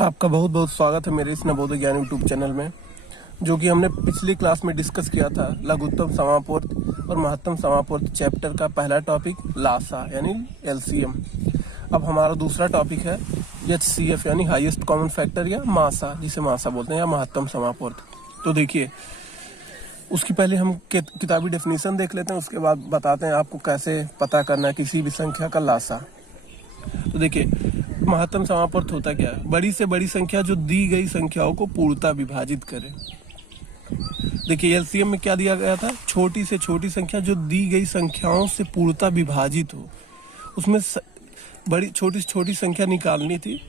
आपका बहुत बहुत स्वागत है मेरे इस नवोदय ज्ञान यूट्यूब चैनल में, जो कि हमने पिछली क्लास में डिस्कस किया था लघुत्तम समापवर्त और महत्तम समापवर्त चैप्टर का पहला टॉपिक लासा यानी एलसीएम। अब हमारा दूसरा टॉपिक है एचसीएफ यानी हाईएस्ट कॉमन फैक्टर या मासा, जिसे मासा बोलते हैं, या महत्तम समापवर्त। तो देखिए, उसकी पहले हम किताबी डेफिनेशन देख लेते हैं, उसके बाद बताते हैं आपको कैसे पता करना है किसी भी संख्या का लासा। तो देखिए, महत्तम समापवर्त होता क्या है? बड़ी से बड़ी संख्या जो दी गई संख्याओं को पूर्णतः विभाजित करे। देखिए, एलसीएम में क्या दिया गया था? छोटी से छोटी संख्या जो दी गई संख्याओं से पूर्णतः विभाजित हो। उसमें बड़ी छोटी से छोटी संख्या निकालनी थी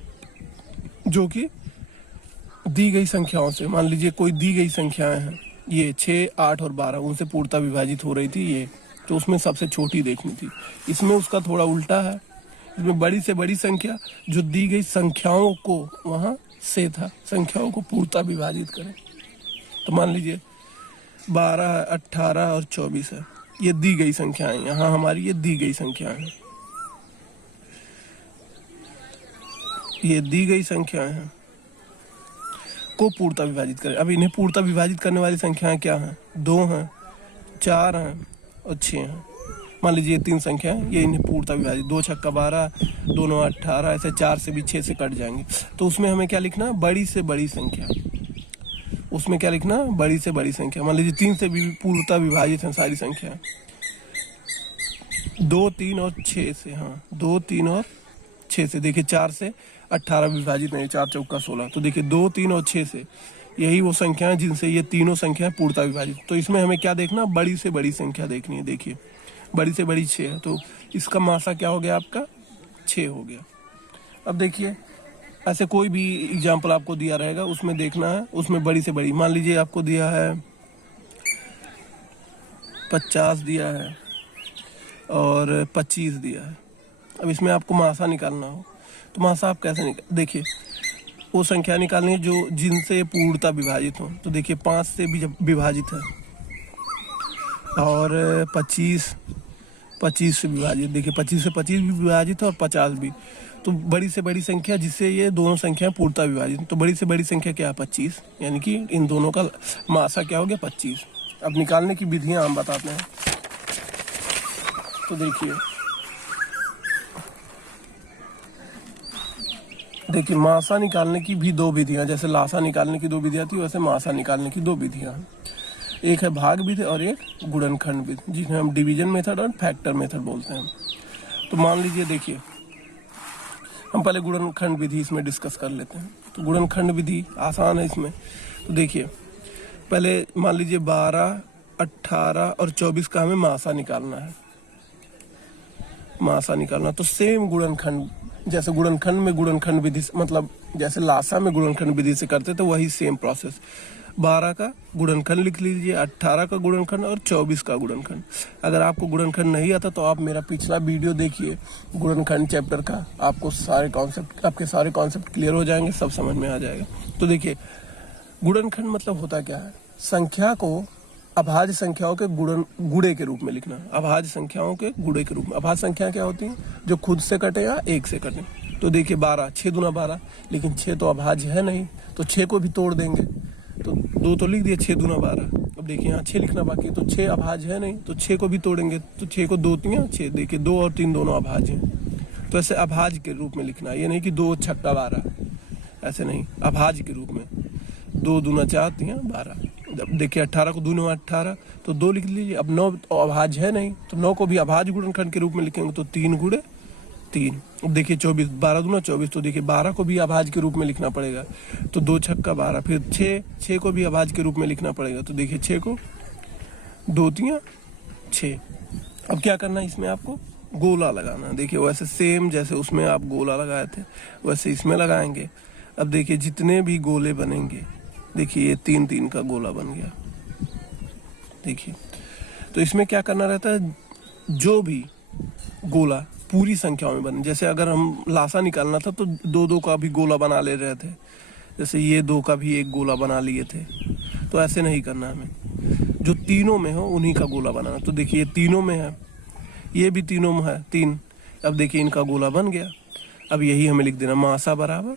जो कि दी गई संख्याओं से, मान लीजिए कोई दी गई संख्याएं हैं, ये 6, 8 और 12, उनसे पूर्णतः विभाजित हो रही थी ये, तो उसमें सबसे छोटी देखनी थी। इसमें उसका थोड़ा उल्टा है, इसमें बड़ी से बड़ी संख्या जो दी गई संख्याओं को वहाँ से था, संख्याओं को पूर्णतः विभाजित करें। तो मान लीजिए 12, 18 और 24 है, ये दी गई संख्याएं, यहाँ हमारी ये दी गई संख्याएं हैं, ये दी गई संख्याएं हैं को पूर्णतः विभाजित करें। अब इन्हें पूर्णतः विभाजित करने वाली संख्याएं क्या हैं? 2 हैं, 4 हैं और 6 हैं। मान लीजिए 3 संख्या है, ये इन्हें पूर्णतः विभाजित, 2 छक्का 12, 2 9 18, ऐसे 4 से भी 6 से कट जाएंगे। तो उसमें हमें क्या लिखना? बड़ी से बड़ी संख्या। उसमें क्या लिखना? बड़ी से बड़ी संख्या। मान लीजिए 3 से भी पूर्णतः विभाजित हैं सारी संख्या, 2, 3 और 6 से। हाँ, 2, 3 और 6 से। देखिए 4 से 18 विभाजित नहीं, 4 चौका 16। तो देखिए 2, 3 और 6 से, यही वो संख्या है जिनसे ये तीनों संख्याएं पूर्णतः विभाजित। तो इसमें हमें क्या देखना? बड़ी से बड़ी संख्या देखनी है। देखिए, बड़ी से बड़ी 6 है, तो इसका मासा क्या हो गया? आपका 6 हो गया। अब देखिए, ऐसे कोई भी एग्जाम्पल आपको दिया रहेगा, उसमें देखना है, उसमें बड़ी से बड़ी, मान लीजिए आपको दिया है 50 दिया है और 25 दिया है। अब इसमें आपको मासा निकालना हो, तो मासा आप कैसे देखिए, वो संख्या निकालनी है जो जिनसे पूर्णतः विभाजित हो। तो देखिए 5 से भी विभाजित है और 25 से विभाजित। देखिए 25 से 25 भी विभाजित है और 50 भी। तो बड़ी से बड़ी संख्या जिससे ये दोनों संख्या पूर्णतः विभाजित, तो बड़ी से बड़ी संख्या क्या है? 25, यानी कि इन दोनों का मासा क्या हो गया? 25। अब निकालने की विधियां हम बताते हैं। तो देखिए मासा निकालने की भी 2 विधियां, जैसे लासा निकालने की 2 विधियां थी, वैसे मासा निकालने की 2 विधियां हैं। एक है भाग विधि और एक गुणनखंड विधि, जिन्हें हम डिवीजन मेथड और फैक्टर मेथड बोलते हैं। तो मान लीजिए, देखिए हम पहले गुणनखंड विधि इसमें डिस्कस कर लेते हैं। तो गुणनखंड विधि आसान है इसमें। तो देखिए, पहले मान लीजिए 12, 18 और 24 का हमें मासा निकालना है। मासा निकालना तो सेम गुणनखंड, जैसे गुणनखंड में गुणनखंड विधि, मतलब जैसे लासा में गुणनखंड विधि से करते, तो वही सेम प्रोसेस। 12 का गुणनखंड लिख लीजिए, 18 का गुणनखंड और 24 का गुणनखंड। अगर आपको गुणनखंड नहीं आता तो आप मेरा पिछला वीडियो देखिए गुणनखंड चैप्टर का, आपको आपके सारे कॉन्सेप्ट क्लियर हो जाएंगे, सब समझ में आ जाएगा। तो देखिए, गुणनखंड मतलब होता क्या है? संख्या को अभाज्य संख्याओं के गुणे के रूप में लिखना। अभाज्य संख्याओं के गुणे के रूप में। अभाज्य संख्या क्या होती है? जो खुद से कटे या एक से कटे। तो देखिए 12, 6 दूना 12, लेकिन 6 तो अभाज्य है नहीं, तो 6 को भी तोड़ देंगे। तो 2 तो लिख दिए, 6 दूना 12। अब देखिए यहाँ 6 लिखना बाकी, तो 6 अभाज्य है नहीं, तो 6 को भी तोड़ेंगे। तो 6 को 2 3 6, देखिए 2 और 3 दोनों अभाज्य हैं। तो ऐसे अभाज्य के रूप में लिखना, ये नहीं कि 2 छक्का 12, ऐसे नहीं, अभाज्य के रूप में। 2 दूना 4 3 12। देखिए 18 को 2 9 18, तो 2 लिख लीजिए। अब 9 तो अभाज्य है नहीं, तो 9 को भी अभाज्य गुणनखंड के रूप में लिखेंगे, तो 3 गुणे 3। अब देखिए 24, 12 दूना 24, तो देखिए 12 को भी अभाज्य के रूप में लिखना पड़ेगा, तो 2 छक्का 12। फिर 6 को भी अभाज्य के रूप में लिखना पड़ेगा, तो देखिए 6 को 2 3 6। अब क्या करना है? इसमें आपको गोला लगाना। देखिए वैसे सेम जैसे उसमें आप गोला लगाए थे वैसे इसमें लगाएंगे। अब देखिए जितने भी गोले बनेंगे, देखिए ये 3 3 का गोला बन गया। देखिए, तो इसमें क्या करना रहता है? जो भी गोला पूरी संख्याओं में बने, जैसे अगर हम लासा निकालना था तो 2 2 का भी गोला बना ले रहे थे, जैसे ये 2 का भी एक गोला बना लिए थे। तो ऐसे नहीं करना हमें, जो तीनों में हो उन्हीं का गोला बनाना। तो देखिए ये तीनों में है, ये भी तीनों में है 3। अब देखिए इनका गोला बन गया। अब यही हमें लिख देना, मासा बराबर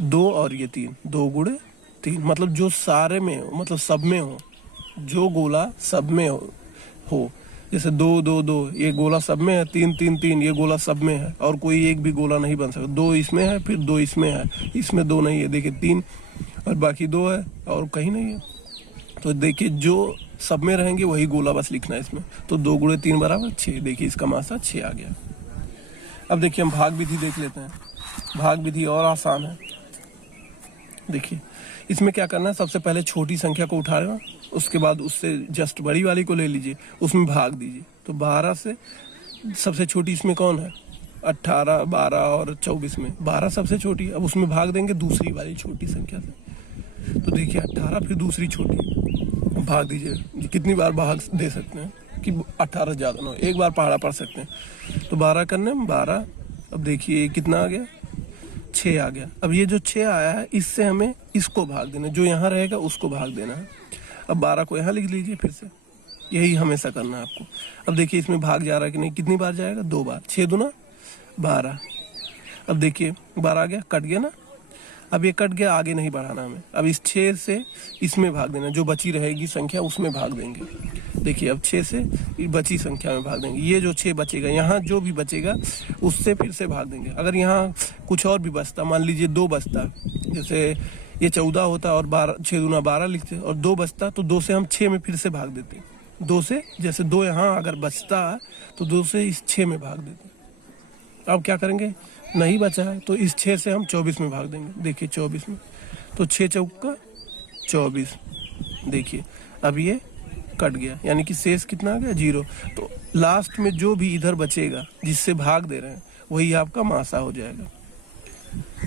2 और ये 3, 2 गुणे 3, मतलब जो सारे में हो, मतलब सब में हो, जो गोला सब में हो। जैसे 2 2 2 ये गोला सब में है, 3 3 3 ये गोला सब में है, और कोई एक भी गोला नहीं बन सकता। 2 इसमें है, फिर 2 इसमें है, इसमें 2 नहीं है, देखिए 3 और बाकी 2 है और कहीं नहीं है। तो देखिए जो सब में रहेंगे वही गोला बस लिखना है इसमें। तो 2 गुणे 3 बराबर 6, देखिए इसका मासा 6 आ गया। अब देखिए हम भाग विधि देख लेते हैं। भाग विधि और आसान है। देखिए इसमें क्या करना है, सबसे पहले छोटी संख्या को उठा लेना, उसके बाद उससे जस्ट बड़ी वाली को ले लीजिए, उसमें भाग दीजिए। तो 12 से सबसे छोटी इसमें कौन है, 18 12 और 24 में 12 सबसे छोटी। अब उसमें भाग देंगे दूसरी वाली छोटी संख्या से। तो देखिए 18 फिर दूसरी छोटी, भाग दीजिए। कितनी बार भाग दे सकते हैं कि 18 ज़्यादा ना हो, एक बार पहाड़ा पढ़ सकते हैं। तो 12 करने में 12, अब देखिए कितना आ गया, 6 आ गया। अब ये जो 6 आया है इससे हमें इसको भाग देना, जो यहाँ रहेगा उसको भाग देना है। अब 12 को यहाँ लिख लीजिए फिर से, यही हमेशा करना है आपको। अब देखिए इसमें भाग जा रहा है कि नहीं, कितनी बार जाएगा, 2 बार, 6 दूना 12। अब देखिए 12 आ गया, कट गया ना। अब ये कट गया, आगे नहीं बढ़ाना हमें। अब इस 6 से इसमें भाग देना, जो बची रहेगी संख्या उसमें भाग देंगे। देखिए अब 6 से बची संख्या में भाग देंगे। ये जो 6 बचेगा, यहाँ जो भी बचेगा उससे फिर से भाग देंगे। अगर यहाँ कुछ और भी बचता, मान लीजिए 2 बचता, जैसे ये 14 होता और 12 6 दूना 12 लिखते, और 2 बचता तो 2 से हम 6 में फिर से भाग देते। 2 से, जैसे 2 यहाँ अगर बचता तो 2 से इस 6 में भाग देते। अब क्या करेंगे, नहीं बचा है तो इस 6 से हम 24 में भाग देंगे। देखिए 24 में, तो 6 चौका 24। देखिए अब ये कट गया, यानी कि शेष कितना आ गया, 0। तो लास्ट में जो भी इधर बचेगा जिससे भाग दे रहे हैं वही आपका मासा हो जाएगा।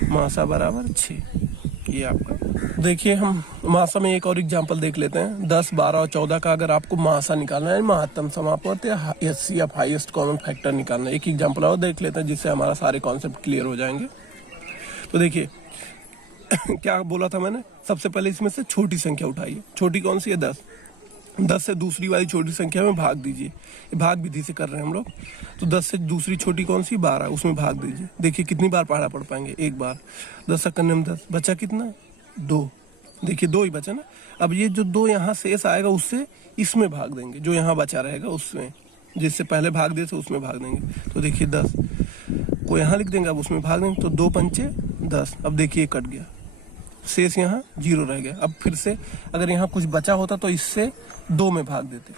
मासा बराबर 6, ये आपका। देखिए हम मासा में एक और एग्जांपल देख लेते हैं। 10 12 और 14 का अगर आपको मासा निकालना है, महत्तम समापवर्त या HCF हाईएस्ट कॉमन फैक्टर निकालना है। एक एग्जांपल और देख लेते हैं जिससे हमारा सारे कॉन्सेप्ट क्लियर हो जाएंगे। तो देखिए क्या बोला था मैंने, सबसे पहले इसमें से छोटी संख्या उठाइए। छोटी कौन सी है, 10। 10 से दूसरी वाली छोटी संख्या में भाग दीजिए। भाग विधि से कर रहे हैं हम लोग। तो 10 से दूसरी छोटी कौन सी, 12, उसमें भाग दीजिए। देखिए कितनी बार पढ़ा पढ़ पाएंगे, एक बार। 10 करने में 10, बचा कितना, 2। देखिए 2 ही बचा ना। अब ये जो 2 यहाँ शेष आएगा उससे इसमें भाग देंगे, जो यहाँ बचा रहेगा उसमें, जिससे पहले भाग दे तो उसमें भाग देंगे। तो देखिए 10 को यहाँ लिख देंगे, अब उसमें भाग देंगे। तो 2 पंचे 10। अब देखिए कट गया, शेष यहाँ 0 रह गया। अब फिर से अगर यहाँ कुछ बचा होता तो इससे 2 में भाग देते,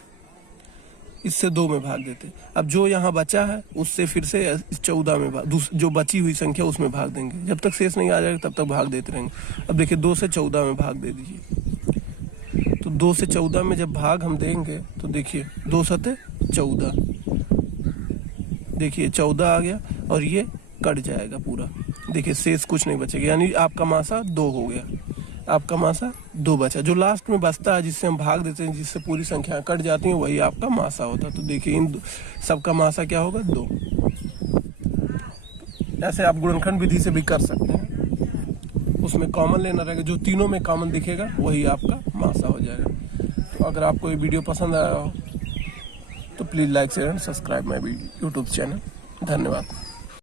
इससे 2 में भाग देते। अब जो यहाँ बचा है उससे फिर से 14 में जो बची हुई संख्या उसमें भाग देंगे। जब तक शेष नहीं आ जाएगा तब तक भाग देते रहेंगे। अब देखिए 2 से 14 में भाग दे दीजिए। तो 2 से 14 में जब भाग हम देंगे तो देखिए 2 सते 14, देखिए 14 आ गया और ये कट जाएगा पूरा। देखिए शेष कुछ नहीं बचेगा, यानी आपका मासा 2 हो गया। आपका मासा 2 बचा। जो लास्ट में बचता है जिससे हम भाग देते हैं, जिससे पूरी संख्या कट जाती हैं, वही आपका मासा होता है। तो देखिए इन सबका मासा क्या होगा, 2। ऐसे आप गुणनखंड विधि से भी कर सकते हैं। उसमें कॉमन लेना रहेगा, जो तीनों में कॉमन दिखेगा वही आपका मासा हो जाएगा। तो अगर आपको ये वीडियो पसंद आया हो तो please like share and subscribe my YouTube channel. धन्यवाद।